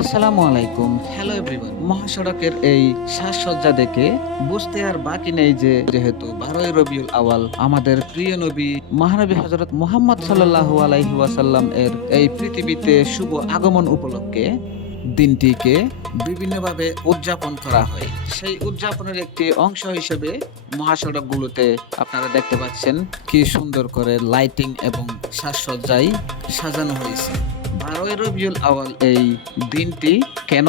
আসসালামু আলাইকুম। Hello everyone. মহাসড়কের এই সাজসজ্জা দেখে বুঝতে আর বাকি নেই যে যেহেতু ১২ই রবিউল আওয়াল আমাদের প্রিয় নবী মহানবী হযরত মুহাম্মদ সাল্লাল্লাহু আলাইহি ওয়াসাল্লাম এর এই পৃথিবীতে শুভ আগমন উপলক্ষে দিনটিকে বিভিন্নভাবে উদযাপন করা হয়। সেই উদযাপনের একটি অংশ হিসেবে মহাসড়কগুলোতে আপনারা দেখতে পাচ্ছেন কি সুন্দর করে লাইটিং এবং সাজসজ্জায় সাজানো হয়েছে। ১২ই রবিউল আওয়াল এই দিনটি কেন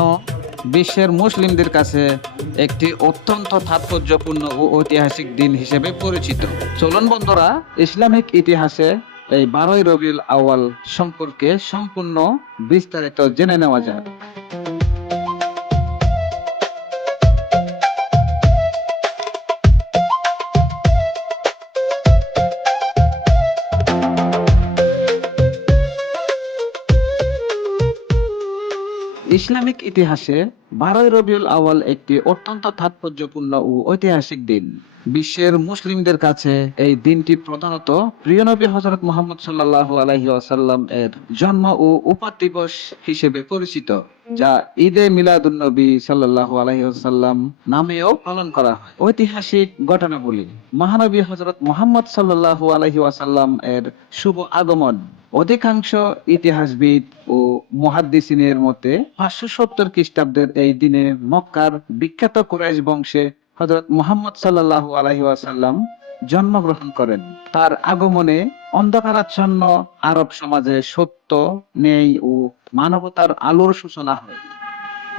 বিশ্বের মুসলিমদের কাছে একটি অত্যন্ত তাৎপর্যপূর্ণ ও ঐতিহাসিক দিন হিসেবে পরিচিত। চলুন বন্ধুরা, ইসলামিক ইতিহাসে এই ১২ই রবিউল আওয়াল সম্পর্কে সম্পূর্ণ বিস্তারিত জেনে নেওয়া যাক। ইসলামিক ইতিহাসে ১২ই রবিউল আওয়াল একটি অত্যন্ত তাৎপর্যপূর্ণ ও ঐতিহাসিক দিন। বিশ্বের মুসলিমদের কাছে এই দিনটি প্রধানত প্রিয় নবী হযরত মুহাম্মদ সাল্লাল্লাহু আলাইহি ওয়াসাল্লাম এর জন্ম ও উপাত দিবস হিসেবে পরিচিত, যা ঈদে মিলাদুন নবী সাল্লাল্লাহু আলাইহি ওয়াসাল্লাম নামেও পালন করা হয়। ঐতিহাসিক ঘটনাবলী: মহানবী হযরত মুহাম্মদ সাল্লাল্লাহু আলাইহি ওয়াসাল্লাম এর শুভ আগমন। অধিকাংশ ইতিহাসবিদ ও মুহাদ্দিসিনের মতে ৫৭০ খ্রিস্টাব্দের এই দিনে মক্কার বিখ্যাত কুরাইশ বংশে হযরত মুহাম্মদ সাল্লাল্লাহু আলাইহি ওয়াসাল্লাম জন্মগ্রহণ করেন। তার আগমনে অন্ধকারাচ্ছন্ন আরব সমাজে সত্য, ন্যায় ও মানবতার আলোর সূচনা হয়।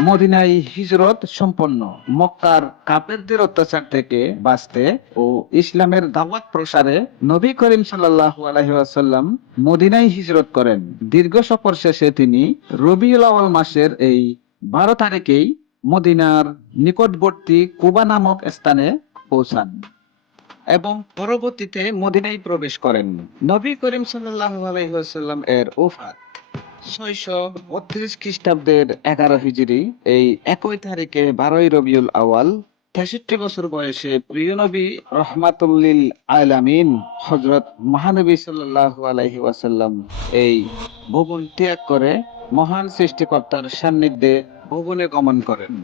মদিনায় হিজরত সম্পন্ন। মক্কার কাফেরদের অত্যাচার থেকে বাঁচতে ও ইসলামের দাওয়াত প্রসারে নবী করিম সাল্লাল্লাহু আলাইহি ওয়াসাল্লাম মদিনায় হিজরত করেন। দীর্ঘ সফর শেষে তিনি রবিউল আউয়াল মাসের এই ১২ তারিখেই মদিনার নিকটবর্তী কুবা নামক স্থানে পৌঁছান এবং পরবর্তীতে মদিনায় প্রবেশ করেন। নবী করিম সাল্লাল্লাহু আলাইহি ওয়াসাল্লাম এর ওফাত ৬৩২ খ্রিস্টাব্দের ১১ হিজরি এই একই তারিখে ১২ই রবিউল আওয়াল ৬৩ বছর বয়সে প্রিয় নবী রহমাতুল্লিল আলামিন হযরত মহানবী সাল্লাল্লাহু আলাইহি ওয়াসাল্লাম এই ভুবন ত্যাগ করে মহান সৃষ্টিকর্তার সান্নিধ্যে ভুবনে গমন করেন।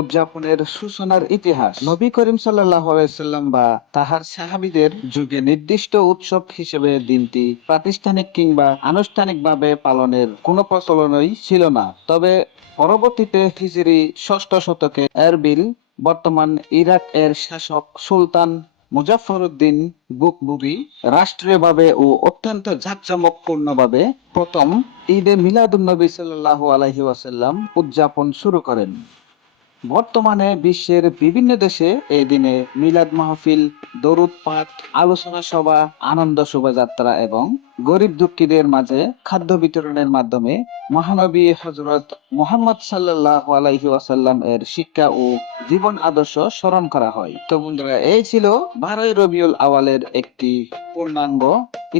উদযাপনের সূচনার ইতিহাস: নবী করিম সাল্লাল্লাহু আলাইহি ওয়াসাল্লাম বা তাহার সাহাবীদের যুগে নির্দিষ্ট উৎসব হিসেবে দিনটি প্রাতিষ্ঠানিক কিংবা আনুষ্ঠানিকভাবে পালনের কোনো প্রচলনই ছিল না। তবে পরবর্তীতে হিজরি ৬ষ্ঠ শতকে এরবিল, বর্তমান ইরাক এর শাসক সুলতান মুজাফফরউদ্দিন বুকবুবি রাষ্ট্রীয়ভাবে ও অত্যন্ত জাঁকজমকপূর্ণভাবে প্রথম ঈদে মিলাদুন নবী সাল্লাল্লাহু আলাইহি ওয়াসাল্লাম উদযাপন শুরু করেন। বর্তমানে বিশ্বের বিভিন্ন দেশে এই দিনে মিলাদ মাহফিল, দরুদ পাঠ, আলোচনা সভা, আনন্দ শোভাযাত্রা এবং গরিব দুঃখীদের মাঝে খাদ্য বিতরণের মাধ্যমে মহানবী হযরত মুহাম্মদ সাল্লাল্লাহু আলাইহি ওয়াসাল্লাম এর শিক্ষা ও জীবন আদর্শ স্মরণ করা হয়। তো বন্ধুরা, এই ছিল ১২ই রবিউল আওয়ালের একটি পূর্ণাঙ্গ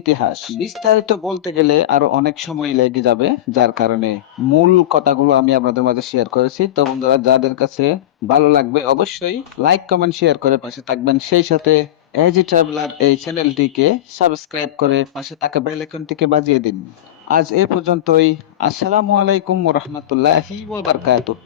ইতিহাস। বিস্তারিত বলতে গেলে আরো অনেক সময় লেগে যাবে, যার কারণে মূল কথাগুলো আমি আপনাদের মাঝে শেয়ার করেছি। তো বন্ধুরা, যাদের কাছে ভালো লাগবে অবশ্যই লাইক, কমেন্ট, শেয়ার করে পাশে থাকবেন। সেই সাথে এজি ট্রাভেলার এই চ্যানেলটিকে সাবস্ক্রাইব করে পাশে থাকা বেল আইকনটিকে বাজিয়ে দিন। আজ এ পর্যন্তই। আসসালামু আলাইকুম ওয়া রাহমাতুল্লাহি ওয়া বারাকাতুহু।